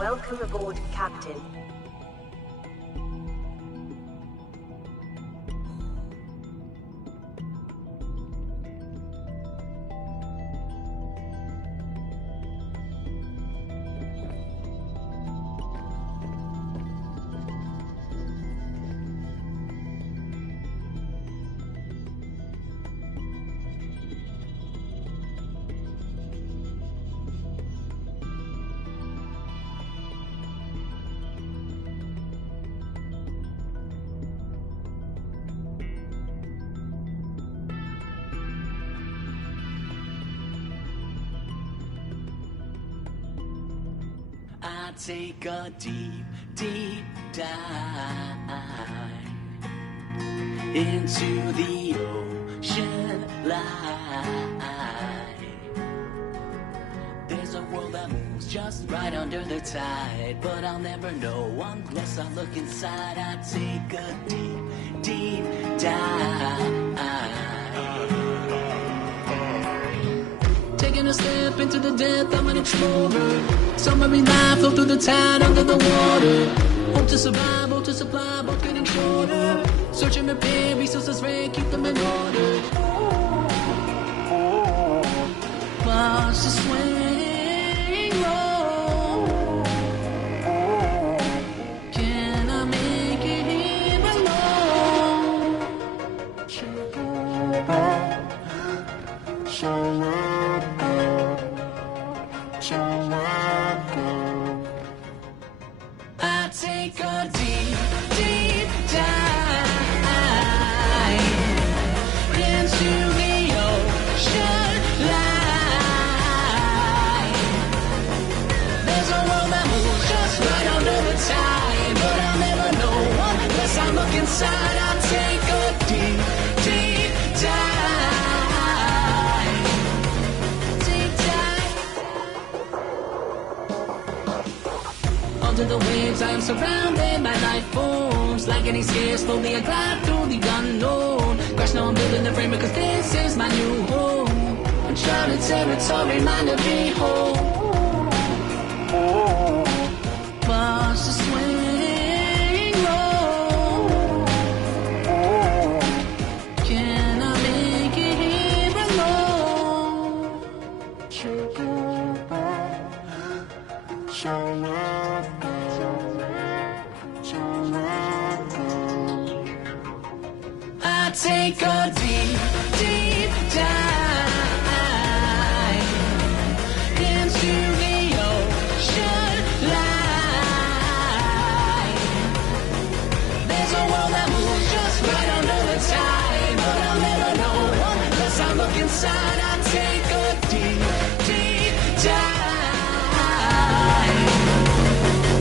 Welcome aboard, Captain. I take a deep, deep dive into the ocean light. There's a world that moves just right under the tide, but I'll never know unless I look inside. I take a deep, deep dive. Taking a step into the depth, I'm an explorer. Submarine life, flow through the tide under the water. Hope to survive, hope to supply, both getting shorter. Search and repair, resources rare, keep them in order. Watch the swing low. Can I make it here alone? I take a deep, deep dive into the ocean light. There's a world that moves just right under the tide, but I'll never know unless I look inside. I take a deep, deep dive. Deep dive. Under the waves, I am surrounded by life forms. Like any scare, slowly I glide through the unknown. Crash, now I'm building the frame because this is my new home. Uncharted territory, mind to behold. Watch the swing low. Can I make it here alone? I take a deep, deep dive into the ocean light. There's a world that moves just right under the tide, but I'll never know unless I look inside. I take a deep, deep dive.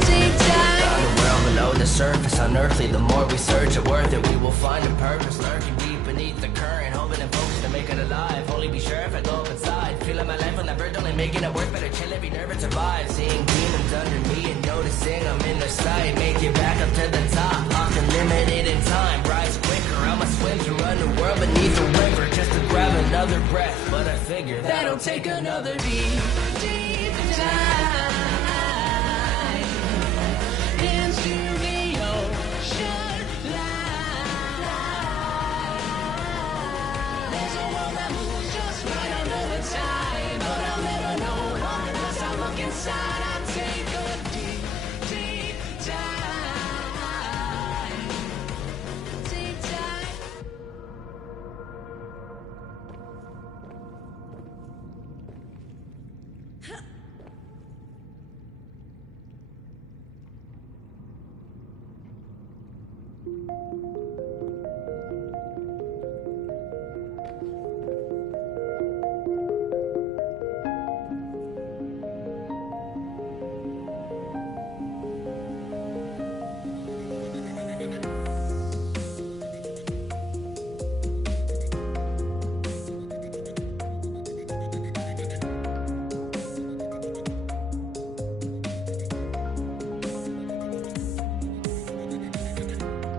Deep dive. Underworld below the surface, unearthly. The more we search it, worth it. We will find a purpose lurking deep beneath the current, hoping and focused to make it alive. Only be sure if I go up inside. Feeling my life on the verge, only making it worth. Better chill every nerve and survive. Seeing demons under me and noticing I'm in their sight. Make it back up to the top, often limited in time. Rise quicker, I'ma swim through underworld beneath the river just to grab another breath. But I figure That'll take another deep, deep dive into the ocean light. There's a world that moves just right under the tide, but I'll never know unless I look inside. I take a deep, deep dive. Deep dive.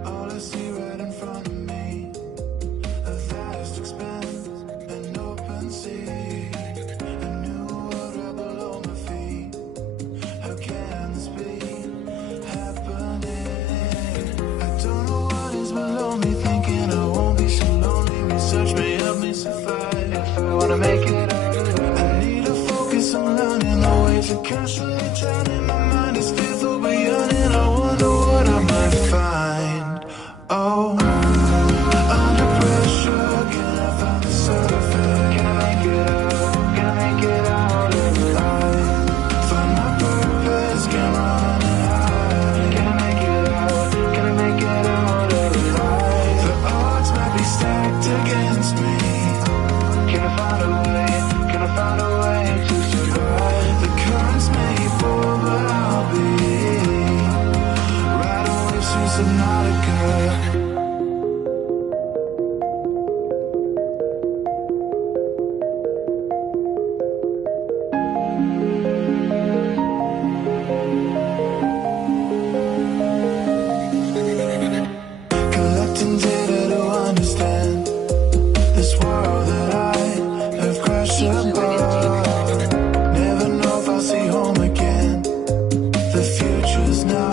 All I see against me. Can I find a way? Can I find a way to survive? The currents may pull, but I'll be riding waves through Subnautica. Collecting data to understand this world that I have crashed above. Never know if I'll see home again. The future's now,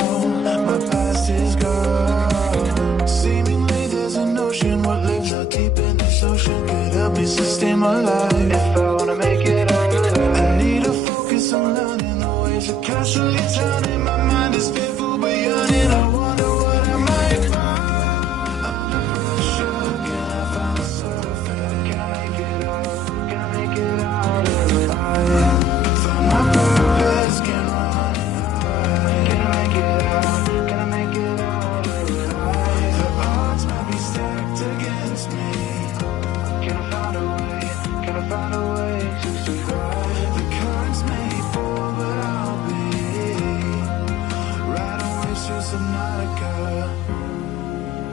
my past is gone. Seemingly there's an ocean. What lives out deep in this ocean could help me sustain my life. If I wanna make it out alive, I need to focus on learning the ways of constantly turning. My mind is fearful but yearning. I wonder what I might find. Under pressure, can I find the surface? Can I make it out? Can I make it out alive? Find my purpose, can run and hide. Can I make it out? Can I make it out alive? The odds might be stacked against me. Can I find a way? Can I find a way to survive? The currents may pull, but I'll be riding waves through Subnautica.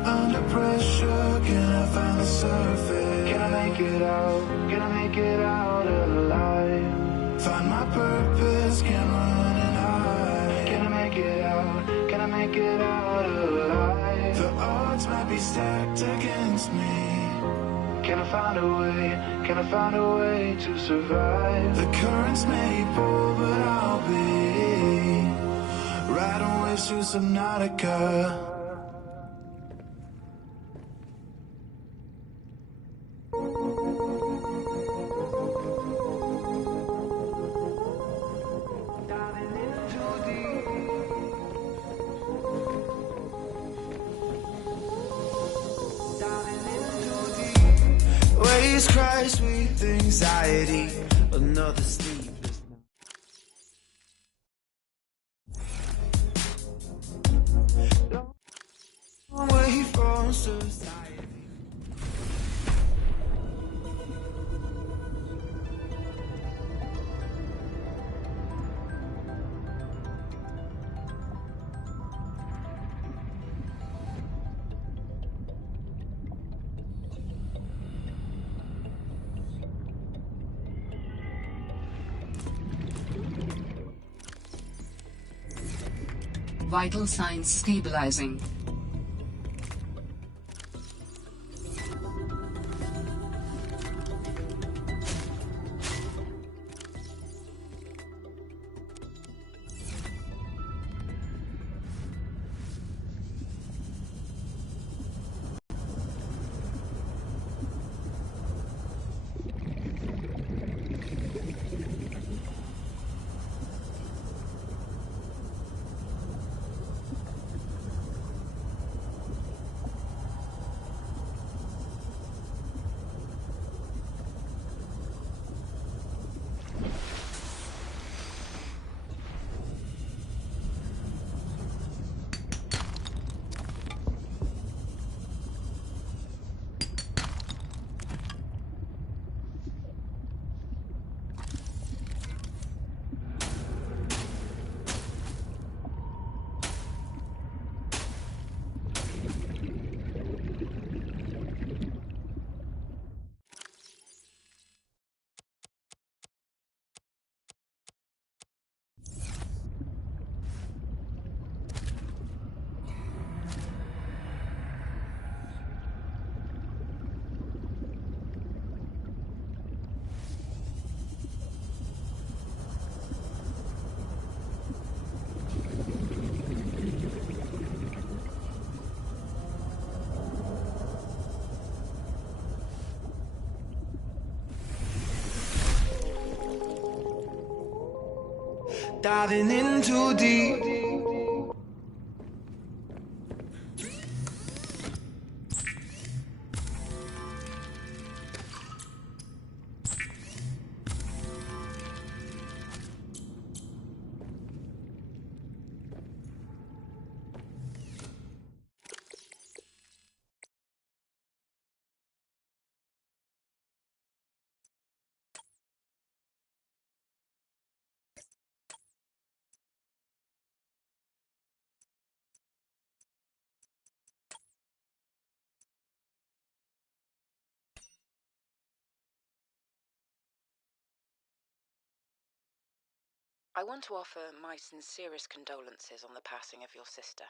Under pressure, can I find the surface? Can I make it out? Can I make it out alive? Find my purpose, can run and hide. Can I make it out? Can I make it out alive? The odds might be stacked against me. Can I find a way? Can I find a way to survive? The currents may pull, but I'll be riding waves through Subnautica. Waves crash with anxiety. Another sleepless night. Away from society. Vital signs stabilizing. Diving in too deep. I want to offer my sincerest condolences on the passing of your sister.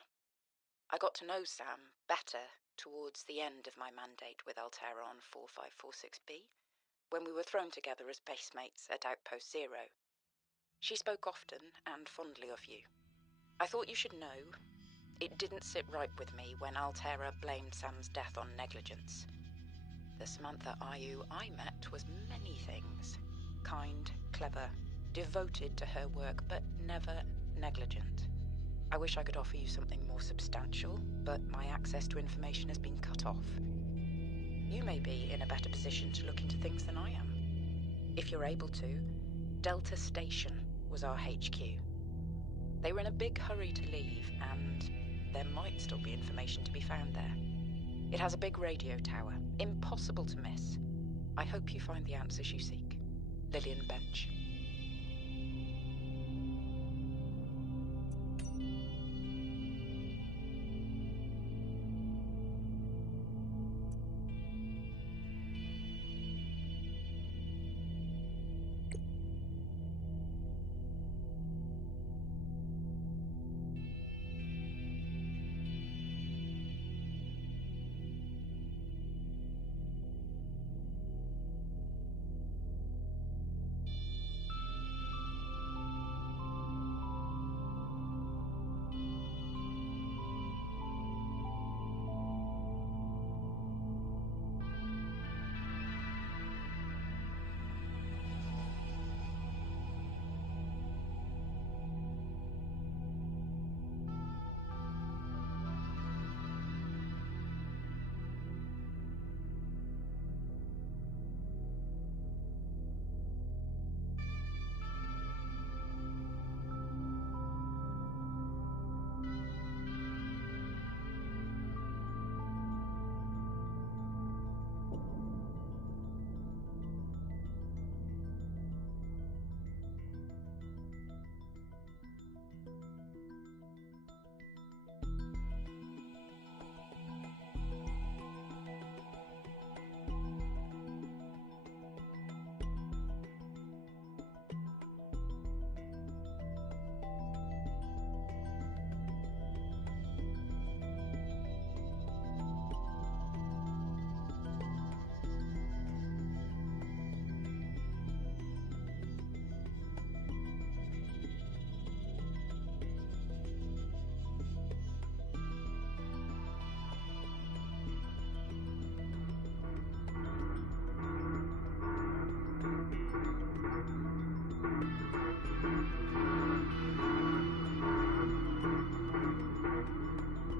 I got to know Sam better towards the end of my mandate with Altera on 4546B, when we were thrown together as basemates at Outpost Zero. She spoke often and fondly of you. I thought you should know, it didn't sit right with me when Altera blamed Sam's death on negligence. The Samantha Ayu I met was many things. Kind, clever, devoted to her work, but never negligent. I wish I could offer you something more substantial, but my access to information has been cut off. You may be in a better position to look into things than I am. If you're able to, Delta Station was our HQ. They were in a big hurry to leave, and there might still be information to be found there. It has a big radio tower, impossible to miss. I hope you find the answers you seek. Lillian Bench.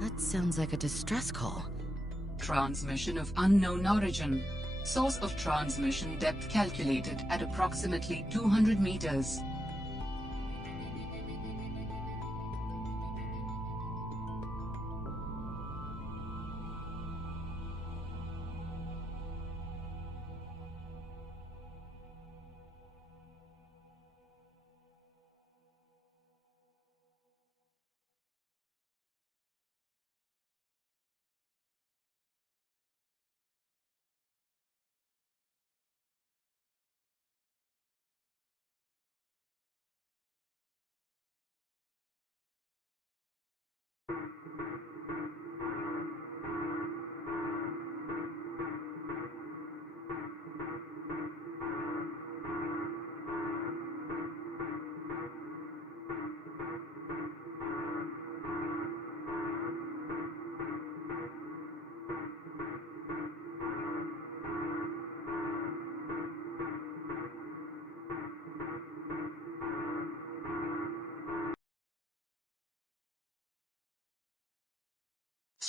That sounds like a distress call. Transmission of unknown origin. Source of transmission depth calculated at approximately 200 meters.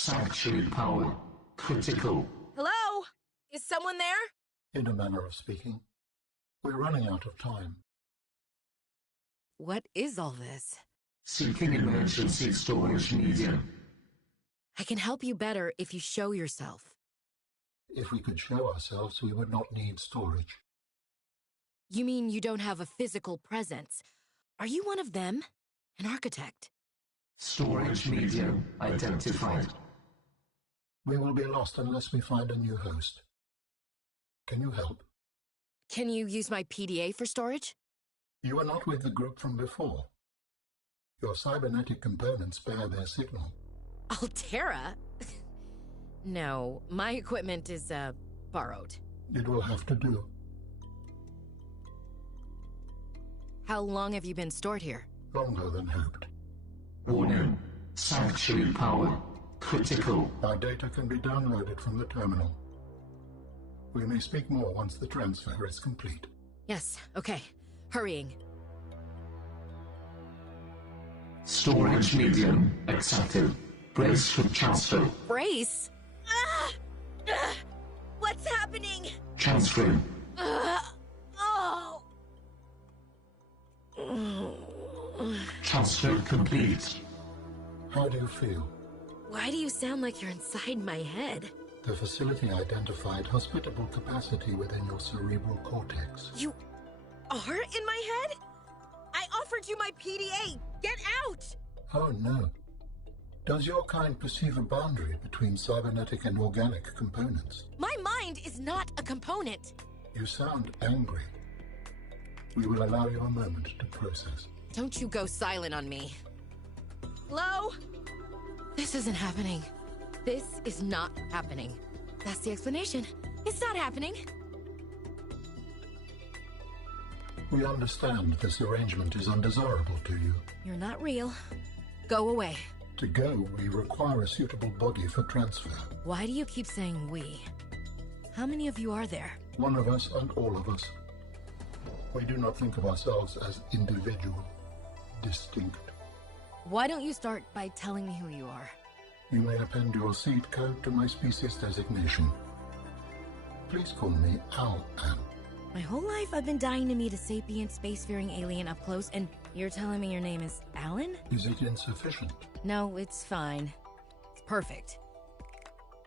Sanctuary power. Critical. Hello? Is someone there? In a manner of speaking. We're running out of time. What is all this? Seeking emergency storage medium. I can help you better if you show yourself. If we could show ourselves, we would not need storage. You mean you don't have a physical presence? Are you one of them? An architect? Storage medium identified. We will be lost unless we find a new host. Can you help? Can you use my PDA for storage? You are not with the group from before. Your cybernetic components bear their signal. Altera? No, my equipment is, borrowed. It will have to do. How long have you been stored here? Longer than hoped. Warning. Sanctuary power. Critical. Our data can be downloaded from the terminal. We may speak more once the transfer is complete. Yes, okay. Hurrying. Storage medium accepted. Brace for transfer. Brace? What's happening? Transferring. Oh! Transfer complete. How do you feel? Why do you sound like you're inside my head? The facility identified hospitable capacity within your cerebral cortex. You are in my head? I offered you my PDA! Get out! Oh no. Does your kind perceive a boundary between cybernetic and organic components? My mind is not a component. You sound angry. We will allow you a moment to process. Don't you go silent on me. Lo? This isn't happening. This is not happening. That's the explanation. It's not happening. We understand this arrangement is undesirable to you. You're not real. Go away. To go, we require a suitable body for transfer. Why do you keep saying we? How many of you are there? One of us and all of us. We do not think of ourselves as individual, distinct. Why don't you start by telling me who you are? You may append your seed code to my species designation. Please call me Al-An. My whole life I've been dying to meet a sapient, spacefaring alien up close, and you're telling me your name is Alan? Is it insufficient? No, it's fine. It's perfect.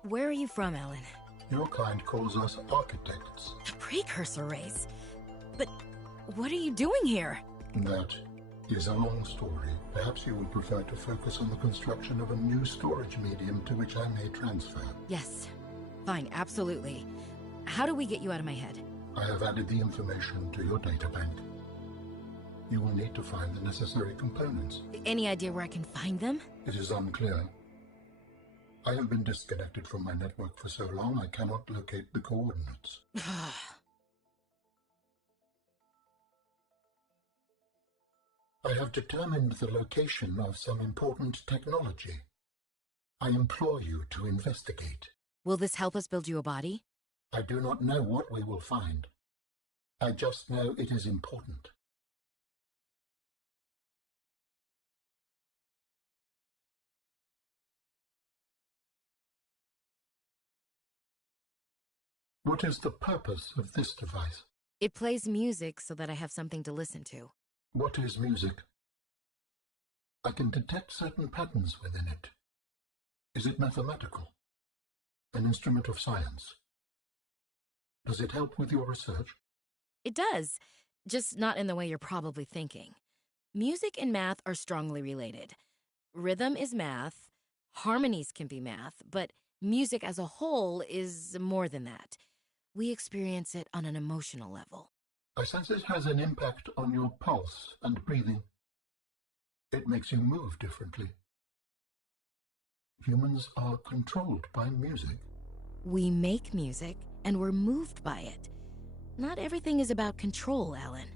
Where are you from, Alan? Your kind calls us architects. The precursor race. But what are you doing here? That is a long story. Perhaps you would prefer to focus on the construction of a new storage medium to which I may transfer. Yes. Fine, absolutely. How do we get you out of my head? I have added the information to your databank. You will need to find the necessary components. Any idea where I can find them? It is unclear. I have been disconnected from my network for so long I cannot locate the coordinates. I have determined the location of some important technology. I implore you to investigate. Will this help us build you a body? I do not know what we will find. I just know it is important. What is the purpose of this device? It plays music so that I have something to listen to. What is music? I can detect certain patterns within it. Is it mathematical? An instrument of science? Does it help with your research? It does, just not in the way you're probably thinking. Music and math are strongly related. Rhythm is math, harmonies can be math, but music as a whole is more than that. We experience it on an emotional level. I sense it has an impact on your pulse and breathing. It makes you move differently. Humans are controlled by music. We make music, and we're moved by it. Not everything is about control, Alan.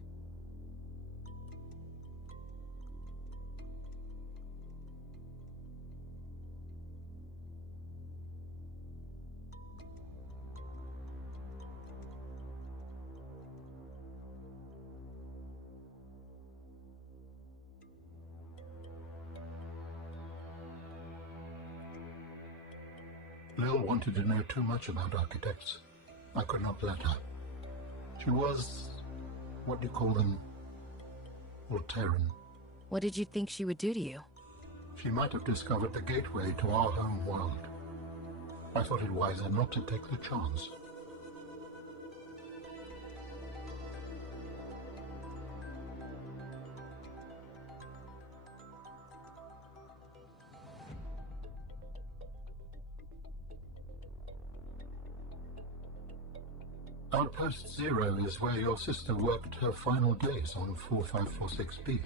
Lil wanted to know too much about architects. I could not let her. She was, what do you call them, Alteran. What did you think she would do to you? She might have discovered the gateway to our home world. I thought it wiser not to take the chance. Outpost Zero is where your sister worked her final days on 4546B.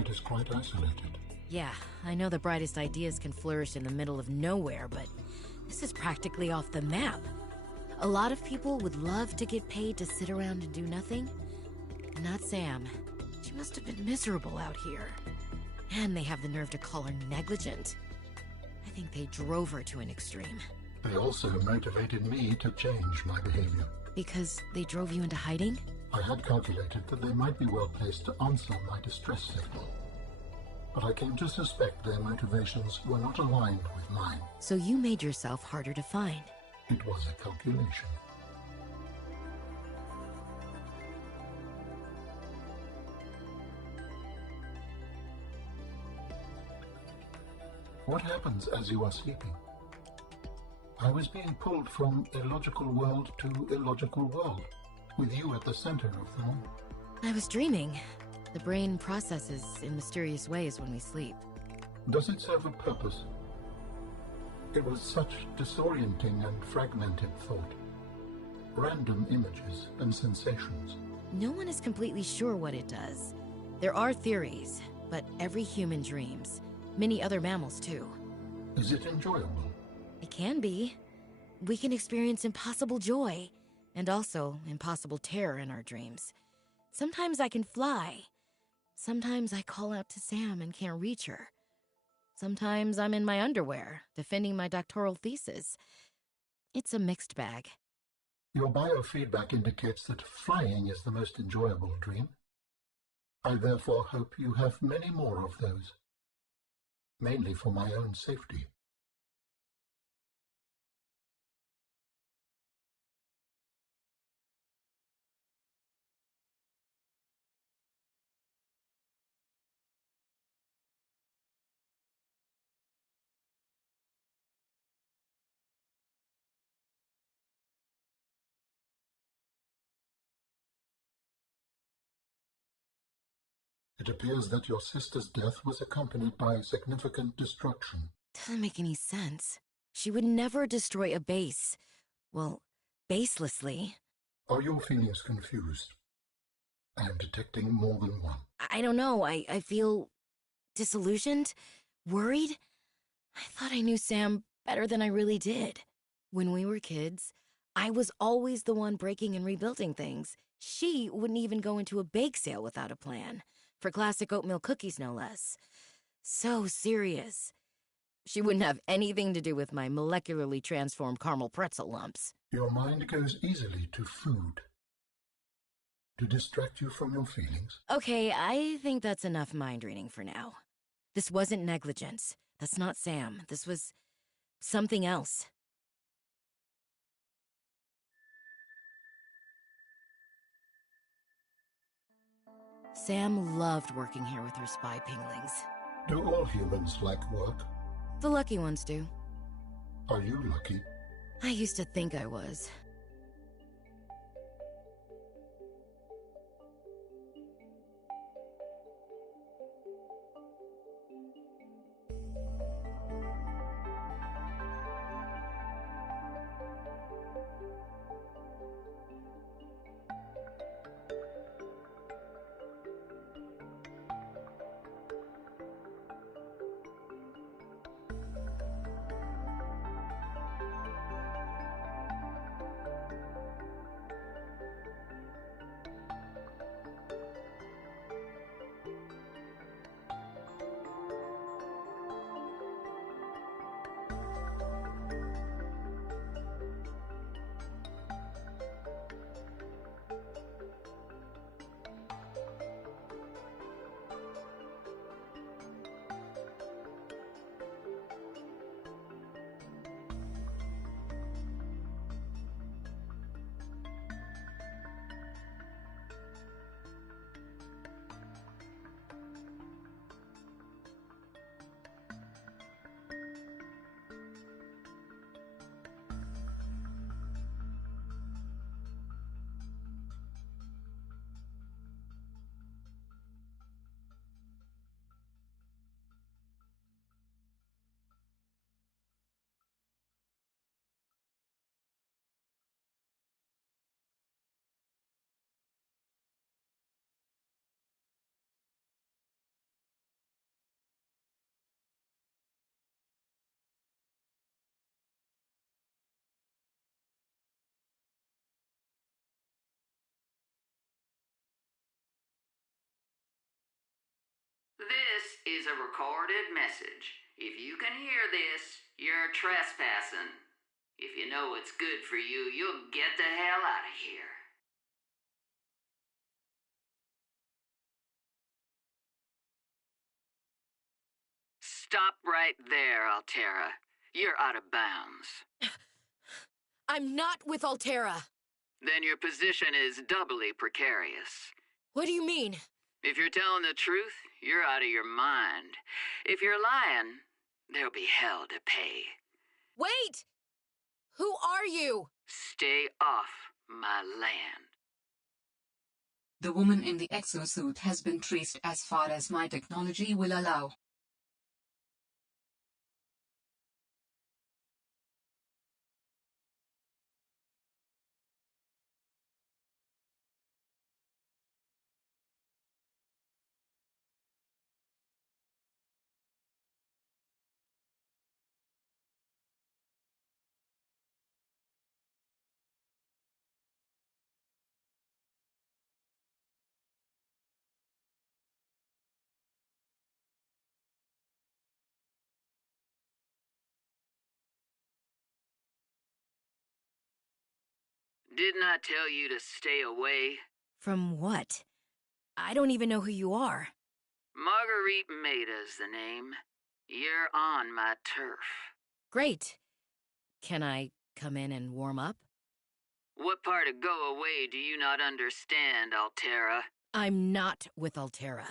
It is quite isolated. Yeah, I know the brightest ideas can flourish in the middle of nowhere, but this is practically off the map. A lot of people would love to get paid to sit around and do nothing. Not Sam. She must have been miserable out here. And they have the nerve to call her negligent. I think they drove her to an extreme. They also motivated me to change my behavior. Because they drove you into hiding? I had calculated that they might be well placed to answer my distress signal. But I came to suspect their motivations were not aligned with mine. So you made yourself harder to find. It was a calculation. What happens as you are sleeping? I was being pulled from illogical world to illogical world, with you at the center of them all. I was dreaming. The brain processes in mysterious ways when we sleep. Does it serve a purpose? It was such disorienting and fragmented thought. Random images and sensations. No one is completely sure what it does. There are theories, but every human dreams. Many other mammals, too. Is it enjoyable? It can be. We can experience impossible joy, and also impossible terror in our dreams. Sometimes I can fly. Sometimes I call out to Sam and can't reach her. Sometimes I'm in my underwear, defending my doctoral thesis. It's a mixed bag. Your biofeedback indicates that flying is the most enjoyable dream. I therefore hope you have many more of those. Mainly for my own safety. It appears that your sister's death was accompanied by significant destruction. Doesn't make any sense. She would never destroy a base. Well, baselessly. Are your feelings confused? I am detecting more than one. I don't know. I feel disillusioned, worried. I thought I knew Sam better than I really did. When we were kids, I was always the one breaking and rebuilding things. She wouldn't even go into a bake sale without a plan. For classic oatmeal cookies, no less. So serious. She wouldn't have anything to do with my molecularly transformed caramel pretzel lumps. Your mind goes easily to food. To distract you from your feelings? Okay, I think that's enough mind reading for now. This wasn't negligence. That's not Sam. This was something else. Sam loved working here with her spy pinglings. Do all humans like work? The lucky ones do. Are you lucky? I used to think I was. is a recorded message. If you can hear this, you're trespassing. If you know what's good for you, you'll get the hell out of here. Stop right there, Altera. You're out of bounds. I'm not with Altera. Then your position is doubly precarious. What do you mean? If you're telling the truth, you're out of your mind. If you're lying, there'll be hell to pay. Wait! Who are you? Stay off my land. The woman in the exosuit has been traced as far as my technology will allow. Didn't I tell you to stay away? From what? I don't even know who you are. Marguerite Maida's the name. You're on my turf. Great. Can I come in and warm up? What part of go away do you not understand, Altera? I'm not with Altera.